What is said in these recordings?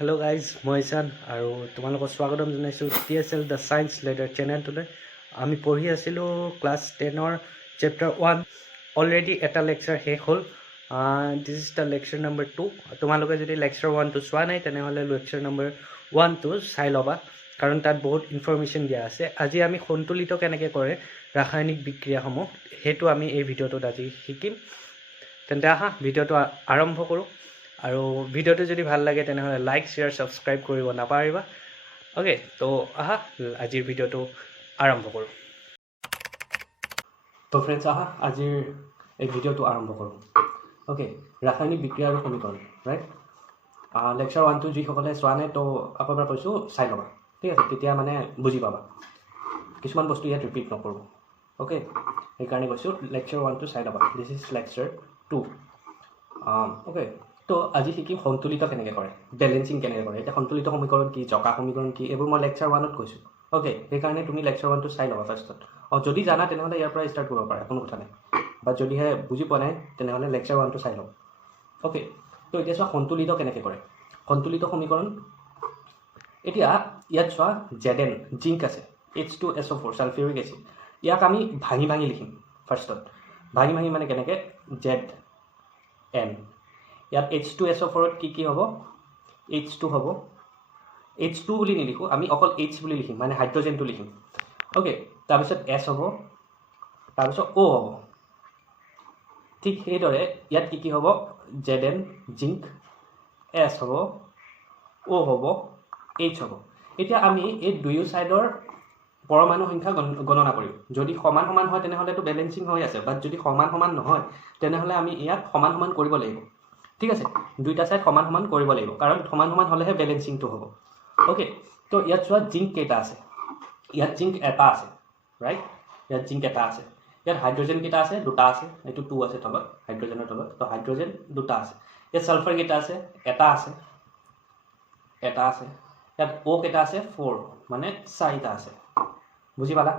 Hello guys, মই ইছান আৰু তোমালোকক স্বাগতম জনাইছোঁ TSL দ্য ছায়েন্স লেটাৰ চেনেলটোলৈ। আমি পঢ়ি আছিলোঁ ক্লাছ 10ৰ চেপ্টাৰ 1। অলৰেডি এটা লেকচাৰ শেষ হ'ল। This is the lecture number 2। তোমালোকে যদি লেকচাৰ 1টো চোৱা নাই তেনেহ'লে লেকচাৰ নম্বৰ 1টো চাই ল'বা, কাৰণ তাত বহুত ইনফৰমেশ্যন দিয়া আছে। আজি আমি সন্তুলিত কেনেকৈ কৰে ৰাসায়নিক বিক্ৰিয়াসমূহ, সেইটো আমি এই ভিডিঅ'টোত আজি শিকিম। তেন্তে আহা ভিডিঅ'টো আৰম্ভ কৰোঁ। আৰু ভিডিঅ'টো যদি ভাল লাগে তেনেহ'লে লাইক শ্বেয়াৰ ছাবস্ক্ৰাইব কৰিব নাপাহৰিবা। অ'কে, তো আহা আজিৰ ভিডিঅ'টো আৰম্ভ কৰোঁ। তো ফ্ৰেণ্ডছ, আহা আজিৰ এই ভিডিঅ'টো আৰম্ভ কৰোঁ। অ'কে, ৰাসায়নিক বিক্ৰিয়া আৰু সমীকৰণ, ৰাইট। লেকচাৰ 1টো যিসকলে চোৱা নাই তো আকৌ এবাৰ কৈছোঁ, চাই ল'বা, ঠিক আছে, তেতিয়া মানে বুজি পাবা। কিছুমান বস্তু ইয়াত ৰিপিট নকৰোঁ। অ'কে, সেইকাৰণে কৈছোঁ লেকচাৰ 1টো চাই ল'বা। This is lecture 2। অ'কে, তো আজি শিকিম সন্তুলিত কেনেকৈ কৰে, বেলেঞ্চিং কেনেকৈ কৰে। এতিয়া সন্তুলিত সমীকৰণ কি, জকা সমীকৰণ কি, এইবোৰ মই লেকচাৰ 1ত কৈছোঁ। অ'কে, সেইকাৰণে তুমি লেকচাৰ 1টো চাই ল'বা ফাৰ্ষ্টত। যদি জানা তেনেহ'লে ইয়াৰ পৰা ষ্টাৰ্ট কৰিব পাৰা, কোনো কথা নাই। বা যদিহে বুজি পোৱা নাই তেনেহ'লে লেকচাৰ 1টো চাই লওঁ। অ'কে, তো এতিয়া চোৱা সন্তুলিত কেনেকৈ কৰে। সন্তুলিত সমীকৰণ, এতিয়া ইয়াত চোৱা Zn জিংক আছে, H2SO4 ছালফিউৰিক এচিড। ইয়াক আমি ভাঙি ভাঙি লিখিম ফাৰ্ষ্টত। ভাঙি ভাঙি মানে কেনেকৈ, Zn। ইয়াত H2SO4ত কি হ'ব, H2 হ'ব। H2 বুলি নিলিখোঁ, আমি অকল H বুলি লিখিম, মানে হাইড্ৰজেনটো লিখিম। অ'কে, তাৰপিছত S হ'ব, তাৰপিছত O হ'ব। ঠিক সেইদৰে ইয়াত কি হ'ব, Zn জিংক, S হ'ব, O হ'ব, H হ'ব। এতিয়া আমি এই দুয়ো ছাইডৰ পৰমাণু সংখ্যা গণনা কৰিম। যদি সমান সমান হয় তেনেহ'লেতো বেলেঞ্চিং হৈ আছে, বাট যদি সমান সমান নহয় তেনেহ'লে আমি ইয়াক সমান সমান কৰিব লাগিব। ঠিক আছে, দুইটা ছাইড সমান সমান কৰিব লাগিব, কাৰণ সমান সমান হ'লেহে বেলেঞ্চিংটো হ'ব। অ'কে, তো ইয়াত চোৱা জিংক কেইটা আছে। ইয়াত জিংক এটা আছে, ৰাইট। ইয়াত জিংক এটা আছে। ইয়াত হাইড্ৰজেন কেইটা আছে, দুটা আছে। এইটো 2 আছে তলত, হাইড্ৰজেনৰ তলত। তো হাইড্ৰজেন দুটা আছে। ইয়াত ছালফাৰ কেইটা আছে, এটা আছে, এটা আছে। ইয়াত O কেইটা আছে, 4, মানে 4টা আছে। বুজি পালা?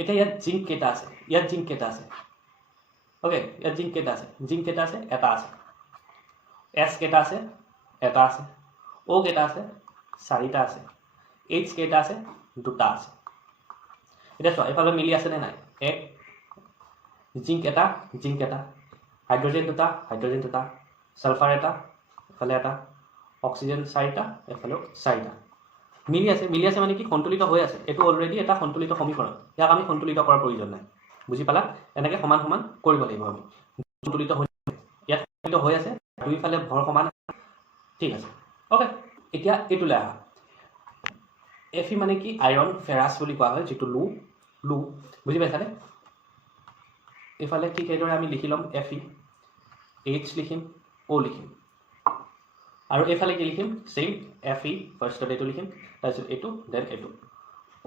এতিয়া ইয়াত জিংক কেইটা আছে, ইয়াত জিংক কেইটা আছে। অ'কে, ইয়াত জিংক কেইটা আছে, জিংক কেইটা আছে, এটা আছে। S কেইটা আছে, এটা আছে। O কেইটা আছে, 4টা আছে। H কেইটা আছে, দুটা আছে। এতিয়া চোৱা এইফালে মিলি আছে নে নাই, এক জিংক এটা, জিংক এটা, হাইড্ৰজেন দুটা, হাইড্ৰজেন দুটা, ছালফাৰ এটা, এফালে এটা, অক্সিজেন 4টা, এফালেও 4টা। মিলি আছে, মিলি আছে মানে কি, সন্তুলিত হৈ আছে। এইটো অলৰেডি এটা সন্তুলিত সমীকৰণ, ইয়াক আমি সন্তুলিত কৰাৰ প্ৰয়োজন নাই। বুজি পালা? এনেকৈ সমান সমান কৰিব লাগিব আমি। সন্তুলিত হৈ ইয়াত সন্তুলিত হৈ আছে, দুইফালে ভৰ সমান। ঠিক আছে, অ'কে। এতিয়া এইটোলৈ আহা। Fe মানে কি, আইৰণ ফেৰাছ বুলি কোৱা হয়, যিটো লু। বুজি পাইছানে? এইফালে ঠিক সেইদৰে আমি লিখি ল'ম Fe, H লিখিম, O লিখিম। আৰু এইফালে কি লিখিম, ছেইম Fe, ফাৰ্ষ্টত এইটো লিখিম, তাৰপিছত এইটো, দেন এইটো,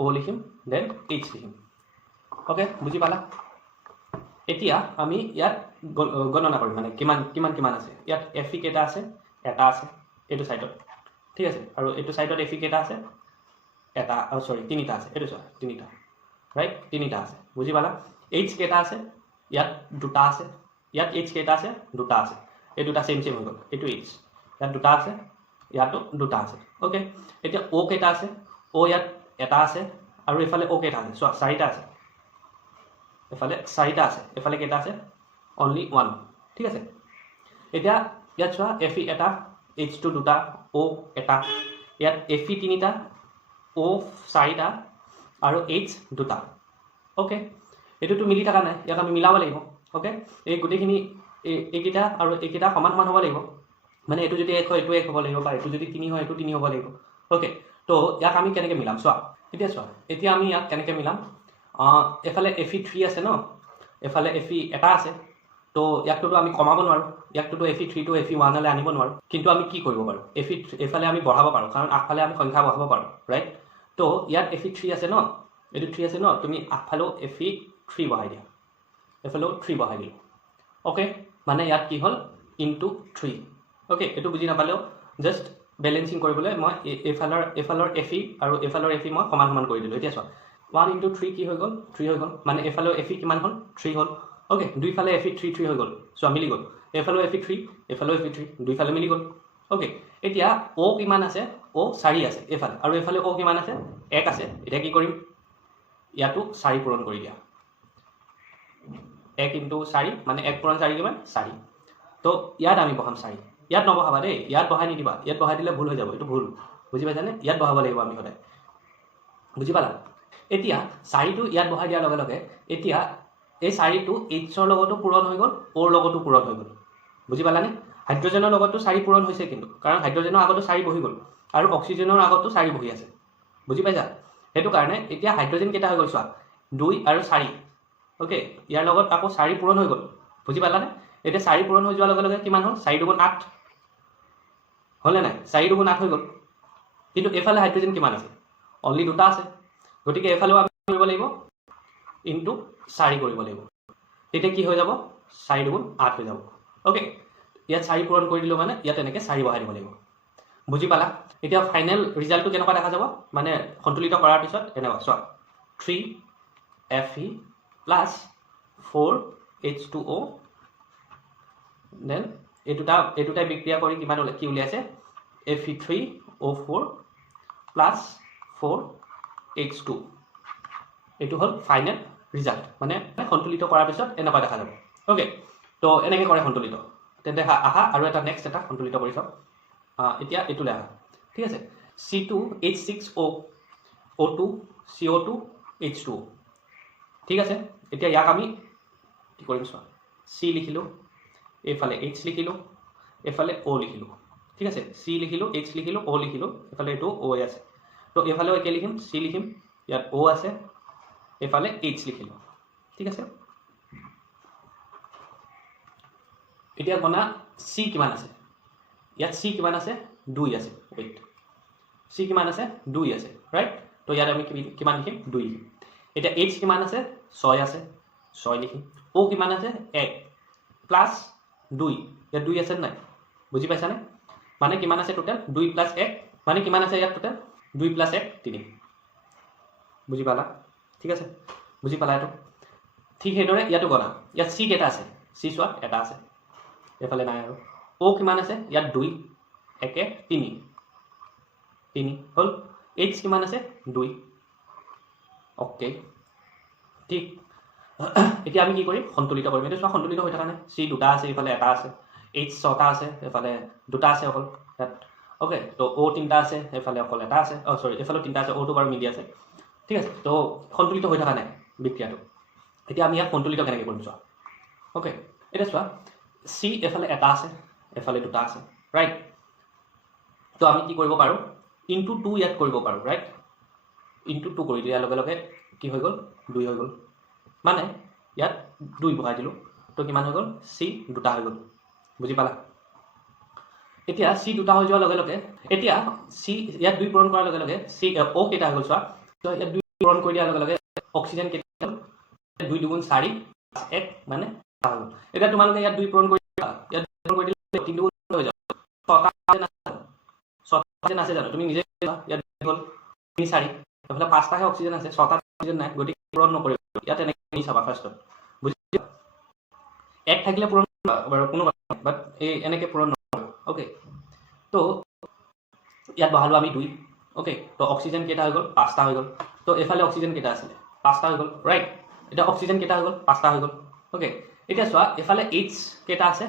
O লিখিম, দেন H লিখিম। অ'কে, বুজি পালা? এতিয়া আমি ইয়াত গণনা কৰিম, মানে কিমান কিমান কিমান আছে। ইয়াত Fe কেইটা আছে, এটা আছে এইটো ছাইডত, ঠিক আছে। আৰু এইটো ছাইডত Fe কেইটা আছে, এটা, তিনিটা আছে। এইটো চোৱা, তিনিটা, ৰাইট, তিনিটা আছে। বুজি পালা? H কেইটা আছে, ইয়াত দুটা আছে। ইয়াত H কেইটা আছে, দুটা আছে। এই দুটা ছেম হৈ গ'ল, এইটো H। ইয়াত দুটা আছে, ইয়াতো দুটা আছে। অ'কে, এতিয়া O কেইটা আছে, O ইয়াত এটা আছে। আৰু এইফালে O কেইটা আছে, চোৱা 4টা আছে। এফালে 4টা আছে, এফালে কেইটা আছে, অনলি 1। ঠিক আছে, এতিয়া ইয়াত চোৱা Fe এটা, H2 দুটা, O এটা। ইয়াত Fe তিনিটা, O 4টা, আৰু H দুটা। অ'কে, এইটোতো মিলি থকা নাই, ইয়াক আমি মিলাব লাগিব। অ'কে, এই গোটেইখিনি এইকেইটা আৰু এইকেইটা সমান সমান হ'ব লাগিব। মানে এইটো যদি 1 হয় এইটো 1 হ'ব লাগিব, বা এইটো যদি 3 হয় এইটো 3 হ'ব লাগিব। অ'কে, তো ইয়াক আমি কেনেকৈ মিলাম চোৱা। এতিয়া আমি ইয়াক কেনেকৈ মিলাম। এফালে Fe3 আছে ন, এফালে Fe এটা আছে। তো ইয়াকটোতো আমি কমাব নোৱাৰোঁ, ইয়াকটোতো Fe3টো Fe1লৈ আনিব নোৱাৰোঁ। কিন্তু আমি কি কৰিব পাৰোঁ, এইফালে আমি বঢ়াব পাৰোঁ, কাৰণ আগফালে আমি সংখ্যা বঢ়াব পাৰোঁ, ৰাইট। তো ইয়াত Fe3 আছে ন, এইটো 3 আছে ন, তুমি আগফালেও Fe3 বঢ়াই দিয়া, এইফালেও 3 বঢ়াই দিলোঁ। অ'কে, মানে ইয়াত কি হ'ল, ইনটু 3। অ'কে, এইটো বুজি নাপালেও জাষ্ট বেলেঞ্চিং কৰিবলৈ মই এইফালৰ Fe আৰু এইফালৰ Fe মই সমান সমান কৰি দিলোঁ। এতিয়া চোৱা 1 × 3 কি হৈ গ'ল, 3 হৈ গ'ল। মানে এইফালেও Fe কিমান হ'ল, 3 হ'ল। অ'কে, দুইফালে Fe 3 হৈ গ'ল, চোৱা মিলি গ'ল। এইফালেও Fe 3, এইফালেও Fe 3, দুইফালে মিলি গ'ল। অ'কে, এতিয়া অ কিমান আছে অ 4 আছে এফালে আৰু এফালে অ কিমান আছে 1 আছে এতিয়া কি কৰিম ইয়াতো 4 পূৰণ কৰি দিয়া 1 * 4 মানে 1 পূৰণ 4 কিমান 4 তো ইয়াত আমি বহাম 4 ইয়াত নবহাবা দেই ইয়াত বহাই নিদিবা ইয়াত বহাই দিলে ভুল হৈ যাব এইটো ভুল বুজি পাইছানে ইয়াত বহাব লাগিব আমি সদায় বুজি পালা এতিয়া 4টো ইয়াত বহাই দিয়াৰ লগে লগে এতিয়া এই 4টো Hৰ লগতো পূৰণ হৈ গ'ল Oৰ লগতো পূৰণ হৈ গ'ল বুজি পালানে হাইড্ৰজেনৰ লগতো 4 পূৰণ হৈছে কিন্তু কাৰণ হাইড্ৰজেনৰ আগতো 4 বহি গ'ল আৰু অক্সিজেনৰ আগতো 4 বহি আছে বুজি পাইছা সেইটো কাৰণে এতিয়া হাইড্ৰজেন কেইটা হৈ গ'ল চোৱা 2 আৰু 4 ওকে ইয়াৰ লগত আকৌ 4 পূৰণ হৈ গ'ল বুজি পালানে এতিয়া 4 পূৰণ হৈ যোৱাৰ লগে লগে কিমান হ'ল 4 * 8 হলে নাই 4 * 8 হৈ গ'ল কিন্তু এফালে হাইড্ৰজেন কিমান আছে অনলি দুটা আছে গতিকে এফালেও আমি কৰিব লাগিব ইনটু 4 কৰিব লাগিব তেতিয়া কি হৈ যাব 4 * 8 হৈ যাব ওকে ইয়াত 4 পূৰণ কৰি দিলো মানে ইয়াত এনেকৈ 4 বহাই দিব লাগিব বুজি পালা এতিয়া ফাইনেল ৰিজাল্টটো কেনেকুৱা দেখা যাব মানে সন্তুলিত কৰাৰ পিছত এনেকুৱা চোৱা 3Fe + 4H2O দেন এইটোটাই বিক্ৰিয়া কৰি কিমান কি উলিয়াইছে Fe3O4 + 4H2 এইটো হ'ল ফাইনেল ৰিজাল্ট মানে সন্তুলিত কৰাৰ পিছত এনেকুৱা দেখা যাব ওকে তো এনেকৈ কৰে সন্তুলিত তেন্তে আহা আৰু এটা নেক্সট এটা সন্তুলিত কৰি চাওঁ এতিয়া এইটোলৈ আহা ঠিক আছে C2H6O O2 CO2 H2O ঠিক আছে এতিয়া ইয়াক আমি কি কৰিম চোৱা C লিখিলোঁ এইফালে H লিখিলোঁ এইফালে O লিখিলোঁ ঠিক আছে C লিখিলোঁ H লিখিলোঁ O লিখিলোঁ এইফালে এইটো O আছে তো এইফালেও একে লিখিম C লিখিম ইয়াত O আছে এইফালে H লিখিলোঁ ঠিক আছে এতিয়া গণা C কিমান আছে ইয়াত C কিমান আছে 2 আছে ওয়েট C কিমান আছে 2 আছে ৰাইট তো ইয়াত আমি কিমান লিখিম 2 লিখিম এতিয়া H কিমান আছে 6 আছে 6 লিখিম O কিমান আছে 1 প্লাস 2 ইয়াত 2 আছে নাই বুজি পাইছানে মানে কিমান আছে টোটাল 2 + 1 মানে কিমান আছে ইয়াত টোটাল 2 + 1 3 বুজি পালা ঠিক আছে বুজি পালা এটো ঠিক হেদৰে ইয়াতো গনা ইয়াত C কেটা আছে C সোৱা এটা আছে এফালে নাই আৰু O কিমান আছে ইয়াত 2 1 3 হল H কিমান আছে 2 ওকে ঠিক এতিয়া আমি কি কৰিম সন্তুলিত কৰিম এটা সোৱা সন্তুলিত হৈ থকা নাই C দুটা আছে এফালে এটা আছে H ছটা আছে এফালে দুটা আছে অকল ওকে তো O তিনটা আছে এফালে অকল এটা আছে সৰি এফালে তিনটা আছে O টো বাৰু মিলি আছে ঠিক আছে তো সন্তুলিত হৈ থকা নাই বিক্ৰিয়াটো এতিয়া আমি ইয়াক সন্তুলিত কেনেকৈ কৰিম চোৱা ওকে এটা চোৱা C এফালে এটা আছে এফালে দুটা আছে ৰাইট তো আমি কি কৰিব পাৰো ইনটু 2 ইয়াত কৰিব পাৰো ৰাইট ইনটু 2 কৰি দিয়াৰ লগে লগে কি হৈ গ'ল 2 হৈ গ'ল মানে ইয়াত 2 বহাই দিলো তো কিমান হৈ গ'ল C দুটা হৈ গ'ল বুজি পালা এতিয়া C দুটা হৈ যোৱাৰ লগে লগে এতিয়া C ইয়াত 2 পূৰণ কৰাৰ লগে লগে C O কেটা হৈ গ'ল চোৱা তো ইয়াত 2 পূৰণ কৰি দিয়াৰ লগে লগে অক্সিজেন কেটা 2 * 2 4 1 মানে হ'ল এতিয়া তোমালোকে ইয়াত 2 পূৰণ কৰি ইয়াত পূৰণ কৰি দিলে 3 * 2 হৈ যাব 6টা আছে জানো তুমি নিজে ইয়াত হ'ল 3 4 এফালে 5টাহে অক্সিজেন আছে 6টা অক্সিজেন নাই গতি পূৰণ নকৰিব ইয়াত এনেকৈ চাবা ফাৰ্ষ্টত বুজি এক থাকিলে পূৰণ বাৰু কোনো বাট এই এনেকৈ পূৰণ নকৰিব ওকে তো ইয়াত বহালো আমি 2 ওকে তো অক্সিজেন কেটা হৈ গ'ল 5টা হৈ গ'ল তো এফালে অক্সিজেন কেটা আছিল 5টা হৈ গ'ল ৰাইট এটা অক্সিজেন কেটা হৈ গ'ল 5টা হৈ গ'ল ওকে এতিয়া চোৱা এফালে H কেটা আছে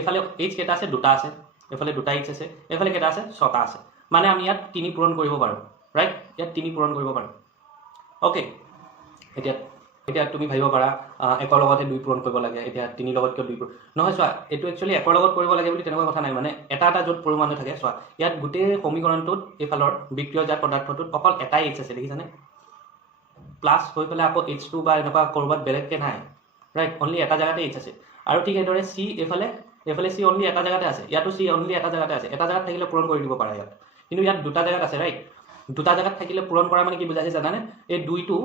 এফালে H কেটা আছে দুটা আছে এফালে দুটা H আছে এফালে কেটা আছে 6টা আছে মানে আমি ইয়াত 3 পূৰণ কৰিব পাৰো ৰাইট ইয়াত 3 পূৰণ কৰিব পাৰো ওকে এতিয়া তুমি ভাবিব পাৰা একৰ লগতে 2 পূৰণ কৰিব লাগে এতিয়া 3 লগত কিয় 2 পূৰণ নহয় চোৱা এটো একচুয়ালি একৰ লগত কৰিব লাগে বুলি তেনেকুৱা কথা নাই মানে এটা যত পৰিমাণে থাকে চোৱা ইয়াত গোটেই সমীকৰণটোত এফালৰ বিক্ৰিয়জাত পদাৰ্থটোত অকল এটাই H আছে দেখিছানে প্লাস হৈ পেলাই আকৌ H2 বা এনেকুৱা কৰবাত বেলেগকে নাই ৰাইট অনলি এটা জায়গাতে H আছে আৰু ঠিক এদৰে C এফালে C অনলি এটা জায়গাতে আছে ইয়াতো C অনলি এটা জায়গাতে আছে এটা জায়গাত থাকিলে পূৰণ কৰি দিব পাৰা ইয়াত কিন্তু ইয়াত দুটা জায়গাত আছে ৰাইট দুটা জায়গাত থাকিলে পূৰণ কৰা মানে কি বুজাইছে জানানে এই 2টো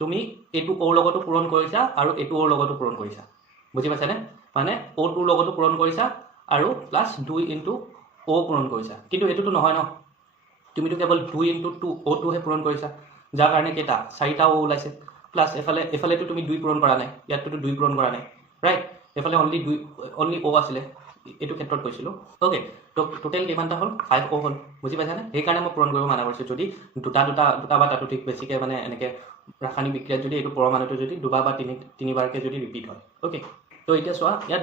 তুমি এটো O লগতো পূৰণ কৰিছা আৰু এটো O লগতো পূৰণ কৰিছা বুজি পাইছানে মানে O2 লগতো পূৰণ কৰিছা আৰু প্লাস 2 * O পূৰণ কৰিছা কিন্তু এটোটো নহয় ন তুমি তো কেৱল 2 * 2 O2 হে পূৰণ কৰিছা যাৰ কাৰণে কেটা 4টা O ওলাইছে প্লাস এফালেটো তুমি 2 পূৰণ কৰা নাই ইয়াতটো 2 পূৰণ কৰা নাই ৰাইট এফালে অনলি O আছিলে এইটো ক্ষেত্ৰত কৈছিলোঁ অ'কে তো টোটেল কিমানটা হ'ল 5O হ'ল বুজি পাইছানে সেইকাৰণে মই পূৰণ কৰিব মানা কৰিছোঁ যদি দুটা বা তাতোধিক বেছিকৈ মানে এনেকৈ ৰাসায়নিক বিক্ৰিয়াত যদি এইটো পৰমাণুটো যদি দুবাৰ বা তিনিবাৰকৈ যদি ৰিপিট হয় অ'কে তো এতিয়া চোৱা ইয়াত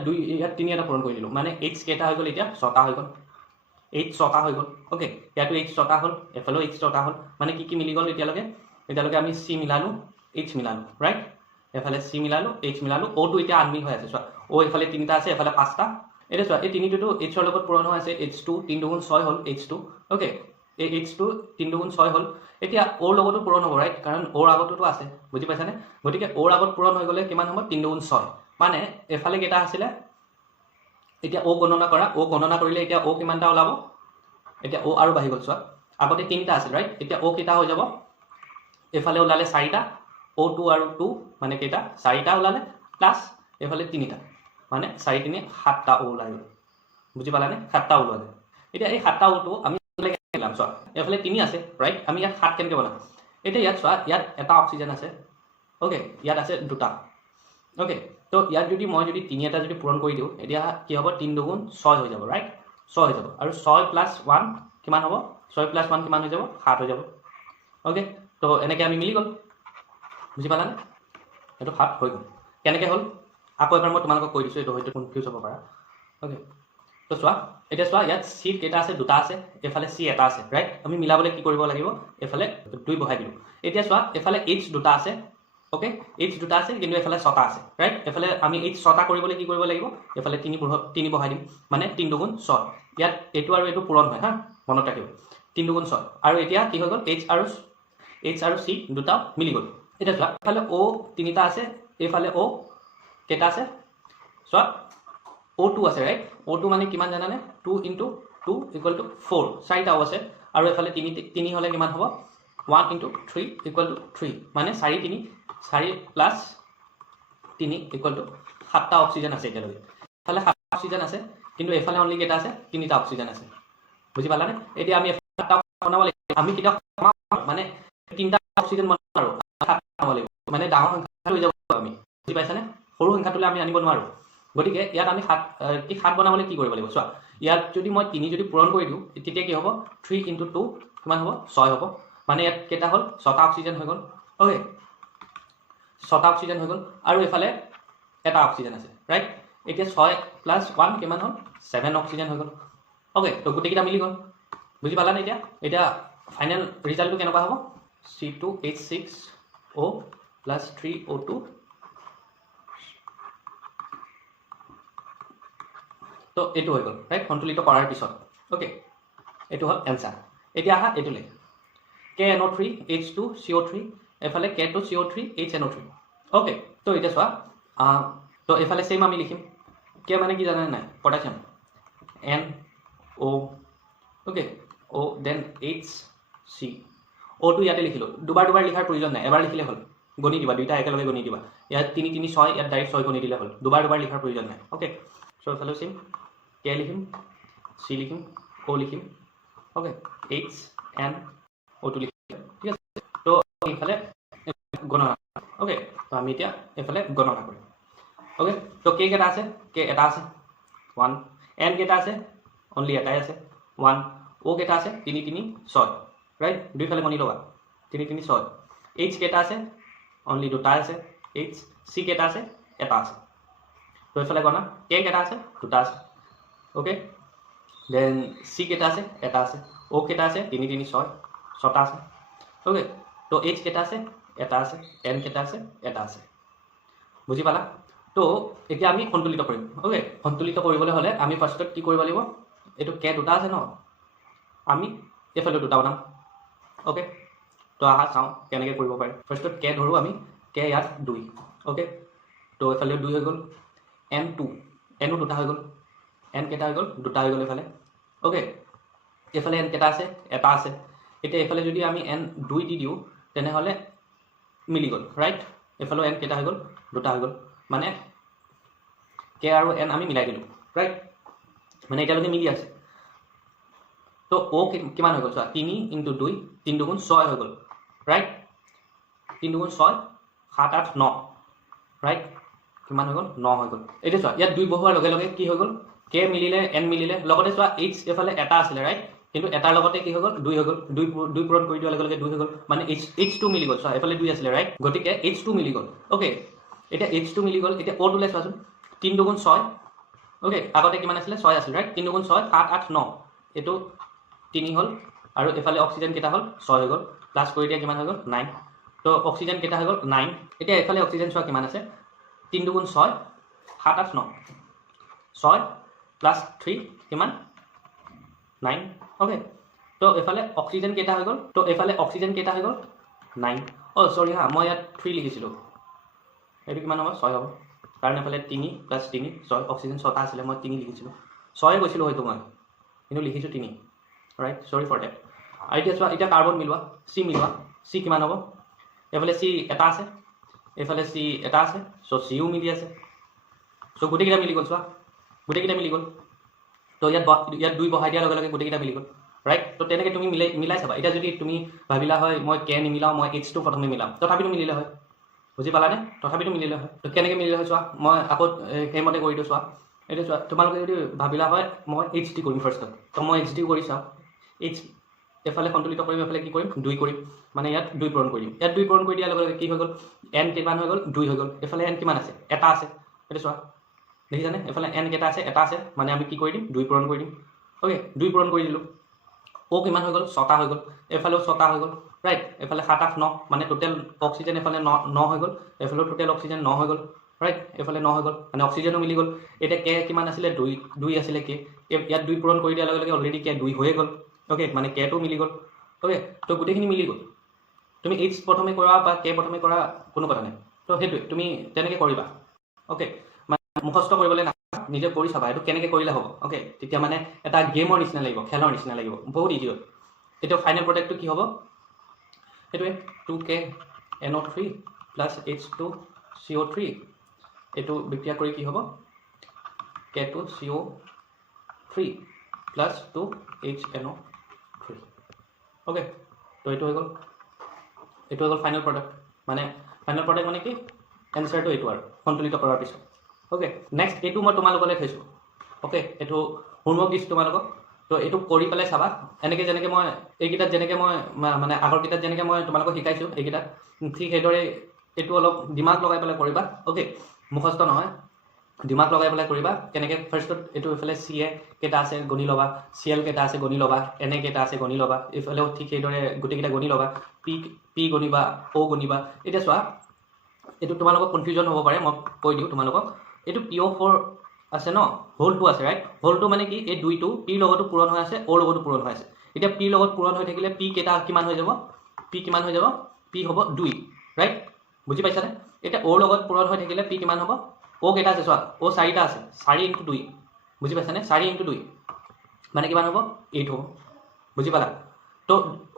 3 এটা পূৰণ কৰি দিলোঁ মানে H কেইটা হৈ গ'ল এতিয়া 6টা হৈ গ'ল H 6টা হৈ গ'ল অ'কে ইয়াতো H 6টা হ'ল এফালেও H 6টা হ'ল মানে কি মিলি গ'ল এতিয়ালৈকে আমি C মিলালোঁ H মিলালোঁ ৰাইট এফালে C মিলালোঁ H মিলালোঁ O2 এতিয়া আনমিল হৈ আছে চোৱা O এফালে 3টা আছে এফালে 5টা এতিয়া চোৱা এই 3টোতো H ৰ লগত পূৰণ হৈ আছে H2 3 দুগুণ 6 হ'ল H2 অ'কে এই H2 3 দুগুণ 6 হ'ল এতিয়া O ৰ লগতো পূৰণ হ'ব ৰাইট কাৰণ O ৰ আগতোতো আছে বুজি পাইছানে গতিকে O ৰ আগত পূৰণ হৈ গ'লে কিমান হ'ব 3 দুগুণ 6 মানে এফালে কেইটা আছিলে এতিয়া O গণনা কৰা O গণনা কৰিলে এতিয়া O কিমানটা ওলাব এতিয়া O আৰু বাঢ়ি গ'ল চোৱা আগতে 3টা আছিল ৰাইট এতিয়া O কেইটা হৈ যাব এফালে ওলালে 4টা O2 আৰু 2 মানে কেইটা 4টা ওলালে প্লাছ এফালে 3টা মানে 4 3 7টা O ওলাই গ'ল বুজি পালানে 7টা ওলালে এতিয়া এই 7টা Oটো আমি মিলাম চোৱা এফালে 3 আছে ৰাইট আমি ইয়াত 7 কেনেকৈ বনাম এতিয়া ইয়াত চোৱা ইয়াত এটা অক্সিজেন আছে অ'কে ইয়াত আছে দুটা অ'কে তো ইয়াত যদি মই 3 এটা যদি পূৰণ কৰি দিওঁ এতিয়া কি হ'ব 3 দুগুণ 6 হৈ যাব ৰাইট 6 হৈ যাব আৰু 6 প্লাছ 1 কিমান হ'ব 6 প্লাছ 1 কিমান হৈ যাব 7 হৈ যাব অ'কে তো এনেকৈ আমি মিলি গ'ল বুজি পালানে এইটো 7 হৈ গ'ল কেনেকৈ হ'ল আকৌ এবাৰ মই তোমালোকক কৈ দিছোঁ এইটো হয়তো কনফিউজ হ'ব পাৰা অ'কে তো চোৱা এতিয়া চোৱা ইয়াত C কেইটা আছে দুটা আছে এফালে C এটা আছে ৰাইট আমি মিলাবলৈ কি কৰিব লাগিব এফালে 2 বহাই দিলোঁ এতিয়া চোৱা এফালে H দুটা আছে অ'কে H দুটা আছে কিন্তু এফালে 6টা আছে ৰাইট এফালে আমি H 6টা কৰিবলৈ কি কৰিব লাগিব এফালে 3 বহাই দিম মানে 3 দুগুণ 6 ইয়াত এইটো আৰু এইটো পূৰণ হয় হা মনত ৰাখিব 3 দুগুণ 6 আৰু এতিয়া কি হৈ গ'ল H আৰু C দুটা মিলি গ'ল এতিয়া চোৱা এফালে O 3টা আছে এইফালে O কেইটা আছে চোৱা O2 আছে ৰাইট O2 মানে কিমান জানানে 2 × 2 = 4 4টা O আছে আৰু এফালে 3 হ'লে কিমান হ'ব 1 × 3 = 3 মানে 4 প্লাছ 3 = 7টা অক্সিজেন আছে এতিয়ালৈকে এফালে 7টা অক্সিজেন আছে কিন্তু এফালে অনলি কেইটা আছে 3টা অক্সিজেন আছে বুজি পালানে এতিয়া আমি 7টা বনাব লাগিব আমি কেতিয়া মানে 3টা অক্সিজেন বনাব আৰু 7টা বনাব লাগিব মানে ডাঙৰ সংখ্যা হৈ যাব আমি বুজি পাইছানে সৰু সংখ্যাটোলৈ আমি আনিব নোৱাৰোঁ গতিকে ইয়াত আমি 7 বনাবলৈ কি কৰিব লাগিব চোৱা ইয়াত যদি মই 3 যদি পূৰণ কৰি দিওঁ তেতিয়া কি হ'ব 3 × 2 কিমান হ'ব 6 হ'ব মানে ইয়াত কেইটা হ'ল 6টা অক্সিজেন হৈ গ'ল অ'কে 6টা অক্সিজেন হৈ গ'ল আৰু এফালে এটা অক্সিজেন আছে ৰাইট এতিয়া 6 প্লাছ 1 কিমান হ'ল 7 অক্সিজেন হৈ গ'ল অ'কে তো গোটেইকেইটা মিলি গ'ল বুজি পালানে এতিয়া ফাইনেল ৰিজাল্টটো কেনেকুৱা হ'ব C2H6O প্লাছ 3O2 তো এইটো হৈ গ'ল ৰাইট সন্তুলিত কৰাৰ পিছত অ'কে এইটো হ'ল এনচাৰ এতিয়া আহা এইটোলৈ KNO3 H2CO3 এফালে K2CO3 HNO3 অ'কে তো এতিয়া চোৱা তো এইফালে চেম আমি লিখিম K মানে কি জানে নাই potassium NO okay O then HC O2 ইয়াতে লিখিলোঁ দুবাৰ লিখাৰ প্ৰয়োজন নাই এবাৰ লিখিলে হ'ল গণি দিবা দুইটা একেলগে গণি দিবা ইয়াত 3 3 6 ইয়াত ডাইৰেক্ট 6 গণি দিলে হ'ল দুবাৰ লিখাৰ প্ৰয়োজন নাই অ'কে চ' এইফালেও চেম K লিখিম C লিখিম O লিখিম অ'কে HNO2 লিখিম ঠিক আছে তো এইফালে গণনা অ'কে তো আমি এতিয়া এইফালে গণনা কৰিম অ'কে তো K কেইটা আছে K এটা আছে 1 N কেইটা আছে অনলি এটাই আছে 1 O কেইটা আছে 3 3 6 ৰাইট দুইফালে গণি ল'বা 3 3 6 H কেইটা আছে অনলি দুটা আছে H C কেইটা আছে এটা আছে তো এইফালে গণা K কেইটা আছে দুটা আছে অ'কে দেন C কেইটা আছে এটা আছে O কেইটা আছে 3 3 6 6টা আছে অ'কে তো H কেইটা আছে এটা আছে N কেইটা আছে এটা আছে বুজি পালা তো এতিয়া আমি সন্তুলিত কৰিম অ'কে সন্তুলিত কৰিবলৈ হ'লে আমি ফাৰ্ষ্টত কি কৰিব লাগিব এইটো K দুটা আছে ন আমি এইফালে দুটা বনাম অ'কে তো আহা চাওঁ কেনেকৈ কৰিব পাৰে ফাৰ্ষ্টত K ধৰোঁ আমি K ইয়াত 2 অ'কে তো এইফালে 2 হৈ গ'ল N2 N দুটা হৈ গ'ল N কেইটা হৈ গ'ল দুটা হৈ গ'ল এইফালে অ'কে এইফালে N কেইটা আছে এটা আছে এতিয়া এইফালে যদি আমি N 2 দি দিওঁ তেনেহ'লে মিলি গ'ল ৰাইট এইফালেও N কেইটা হৈ গ'ল দুটা হৈ গ'ল মানে K আৰু N আমি মিলাই দিলোঁ ৰাইট মানে এতিয়ালৈকে মিলি আছে তো O কিমান হৈ গ'ল চোৱা 3 × 2 3 দুগুণ 6 হৈ গ'ল ৰাইট 3 দুগুণ 6 7 8 9 ৰাইট কিমান হৈ গ'ল 9 হৈ গ'ল এতিয়া চোৱা ইয়াত 2 বহোৱাৰ লগে লগে কি হৈ গ'ল K কে মিলিলে এন মিলিলে লগতে চোৱা এইচ এফালে এটা আছিলে ৰাইট কিন্তু এটাৰ লগতে কি হৈ গ'ল 2 হৈ গ'ল 2 পূৰণ কৰি দিয়াৰ লগে লগে 2 হৈ গ'ল মানে H2 মিলি গ'ল চোৱা এফালে 2 আছিলে ৰাইট গতিকে H2 মিলি গ'ল ওকে এতিয়া H2 মিলি গ'ল এতিয়া O টোলে চোৱাচোন 3 2 6 ওকে আগতে কিমান আছিলে 6 আছিল ৰাইট 3 2 6 7 8 9 এটো 3 হ'ল আৰু এফালে অক্সিজেন কেটা হ'ল 6 হৈ গ'ল প্লাস কৰি দিয়া কিমান হৈ গ'ল 9 তো অক্সিজেন কেটা হৈ গ'ল 9 এতিয়া এফালে অক্সিজেন চোৱা কিমান আছে 3 2 6 7 8 9 6 প্লাস 3 কিমান 9 ওকে তো এফালে অক্সিজেন কেটা হৈ গ'ল তো এফালে অক্সিজেন কেটা হৈ গ'ল 9 ও সৰি হা মই ইয়াত 3 লিখিছিলো এটো কিমান হ'ব 6 হ'ব কাৰণ এফালে 3 প্লাস 3 6 অক্সিজেন 6টা আছিল মই 3 লিখিছিলো 6 কৈছিলো হয়তো মই কিন্তু লিখিছো 3 ৰাইট সৰি ফৰ দ্যাট আইডিয়া চোৱা এটা কাৰ্বন মিলোৱা সি কিমান হ'ব এফালে সি এটা আছে এফালে সি এটা আছে সো সিও মিলি আছে সো গুটেকিটা মিলি গ'ল চোৱা গুটেকিটা মিলি গ'ল তো ইয়াত 2 বহাই দিয়াৰ লগে লগে গুটেকিটা মিলি গ'ল ৰাইট তো তেনেকে তুমি মিলাই চাবা এটা যদি তুমি ভাবিলা হয় মই কে নিমিলাও মই H2 প্ৰথমে মিলাম তথাপিতো মিলিলে হয় বুজি পালানে তথাপিতো মিলিলে হয় তো কেনেকে মিলিলে হয় চোৱা মই আকৌ হেমতে কৰি দিও চোৱা এটা চোৱা তোমালোকে যদি ভাবিলা হয় মই HT কৰিম ফাৰ্ষ্টত তো মই HT কৰি চাও H এফালে সন্তুলিত কৰিম এফালে কি কৰিম 2 কৰিম মানে ইয়াত 2 পূৰণ কৰিম ইয়াত 2 পূৰণ কৰি দিয়াৰ লগে লগে কি হৈ গ'ল n কিমান হৈ গ'ল 2 হৈ গ'ল এফালে n কিমান আছে এটা আছে এটা চোৱা দেখিছানে এফালে n কেটা আছে এটা আছে মানে আমি কি কৰি দিম 2 পূৰণ কৰি দিম ওকে 2 পূৰণ কৰি দিলো ও কিমান হৈ গ'ল 6টা হৈ গ'ল এফালেও 6টা হৈ গ'ল ৰাইট এফালে 7 8 9 মানে টোটাল অক্সিজেন এফালে 9 হৈ গ'ল এফালে টোটাল অক্সিজেন 9 হৈ গ'ল ৰাইট এফালে 9 হৈ গ'ল মানে অক্সিজেনও মিলি গ'ল এটা কে কিমান আছিলে 2 আছিলে কে ইয়াত 2 পূৰণ কৰি দিয়াৰ লগে লগে অলৰেডি কে 2 হৈ গ'ল ওকে মানে কে টো মিলি গ'ল ওকে তো গুটেখিনি মিলি গ'ল তুমি H প্ৰথমে কৰা বা কে প্ৰথমে কৰা কোনো কথা নাই তো হেতু তুমি তেনেকে কৰিবা ওকে মুখস্থ কৰিবলৈ না নিজে কৰি চাবা এটো কেনেকে কৰিলে হ'ব ওকে তেতিয়া মানে এটা গেমৰ নিচিনা লাগিব খেলৰ নিচিনা লাগিব বহুত ইজি হয় এটা ফাইনাল প্ৰডাক্টটো কি হ'ব এটোৱে 2k NO3 H2CO3 এটো বিক্ৰিয়া কৰি কি হ'ব K2CO3 2HNO3 ওকে তো এটো হৈ গ'ল ফাইনাল প্ৰডাক্ট মানে কি এনসাৰটো এটো আৰু সন্তুলিত কৰাৰ পিছত ওকে নেক্সট এটো মই তোমালোকলৈ থৈছো ওকে এটো হোমৱৰ্ক দিছো তোমালোকক তো এটো কৰি পেলাই চাবা এনেকে যেনেকে মই এইকিটা যেনেকে মই মানে আগৰ কিটা যেনেকে মই তোমালোকক শিকাইছো এইকিটা ঠিক হেদৰে এটো অলপ দিমাগ লগাই পেলাই কৰিবা ওকে মুখস্থ নহয় দিমাগ লগাই পেলাই কৰিবা কেনেকে ফাৰ্ষ্টত এটো এফালে CA কেটা আছে গনি লবা CL কেটা আছে গনি লবা Na কেটা আছে গনি লবা এফালেও ঠিক হেদৰে গুটেকিটা গনি লবা P গনিবা O গনিবা এটা চোৱা এটো তোমালোকক কনফিউজন হ'ব পাৰে মই কৈ দিও তোমালোকক এটো PO4 আছে ন হোলটো আছে ৰাইট হোলটো মানে কি এই দুইটো P লগতো পূৰণ হৈ আছে O লগতো পূৰণ হৈ আছে এতিয়া P লগত পূৰণ হৈ থাকিলে P কেটা কিমান হৈ যাব P কিমান হৈ যাব P হ'ব 2 ৰাইট বুজি পাইছানে এটা O লগত পূৰণ হৈ থাকিলে P কিমান হ'ব O কেটা আছে চোৱা O 4টা আছে 4 * 2 বুজি পাইছানে 4 * 2 মানে কিমান হ'ব 8 হ'ব বুজি পালা তো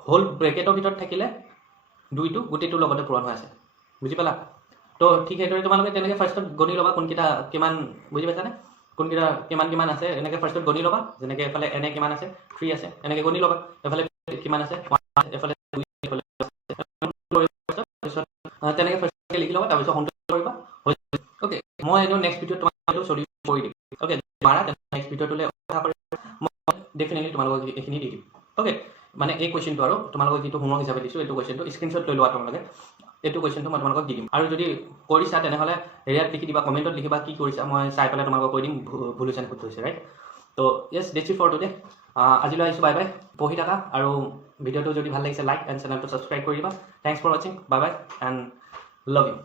হোল ব্ৰেকেটৰ ভিতৰত থাকিলে দুইটো গুটেটো লগতে পূৰণ হৈ আছে বুজি পালা তো ঠিক হেদৰে তোমালোকে তেনেকে ফাৰ্ষ্টত গনি লবা কোনকিটা কিমান বুজি পাইছানে কোনকিটা কিমান আছে এনেকে ফাৰ্ষ্টত গনি লবা যেনেকে এফালে Na কিমান আছে 3 আছে এনেকে গনি লবা এফালে কিমান আছে 1 এফালে 2 এফালে তেনেকে ফাৰ্ষ্টত লিখি লবা তাৰপিছত সন্তুলিত কৰিবা ওকে মই এনো নেক্সট ভিডিঅ তোমালোকক সলিউশন কৰি দিম ওকে মাৰা নেক্সট ভিডিঅটোলে কথা কৰিম মই ডেফিনেটলি তোমালোকক এখিনি দি দিম ওকে মানে এই কোৱেশ্চনটো আৰু তোমালোকক যেটো হোমৱৰ্ক হিচাপে দিছো এইটো কোৱেশ্চনটো স্ক্ৰিনশ্বট লৈ লোৱা তোমালোকে এইটো কোৱেশ্চনটো মই তোমালোকক দি দিম আৰু যদি কৰিছা তেনেহলে হেৰিয়াত লিখি দিবা কমেন্টত লিখিবা কি কৰিছা মই চাই পেলাই তোমালোকক কৈ দিম ভুল হৈছে নে শুদ্ধ হৈছে ৰাইট তো yes that's it for today আজিলৈ আহিছো বাই বাই পঢ়ি থাকা আৰু ভিডিঅটো যদি ভাল লাগিছে লাইক এণ্ড চেনেলটো সাবস্ক্ৰাইব কৰি দিবা thanks for watching bye bye and love U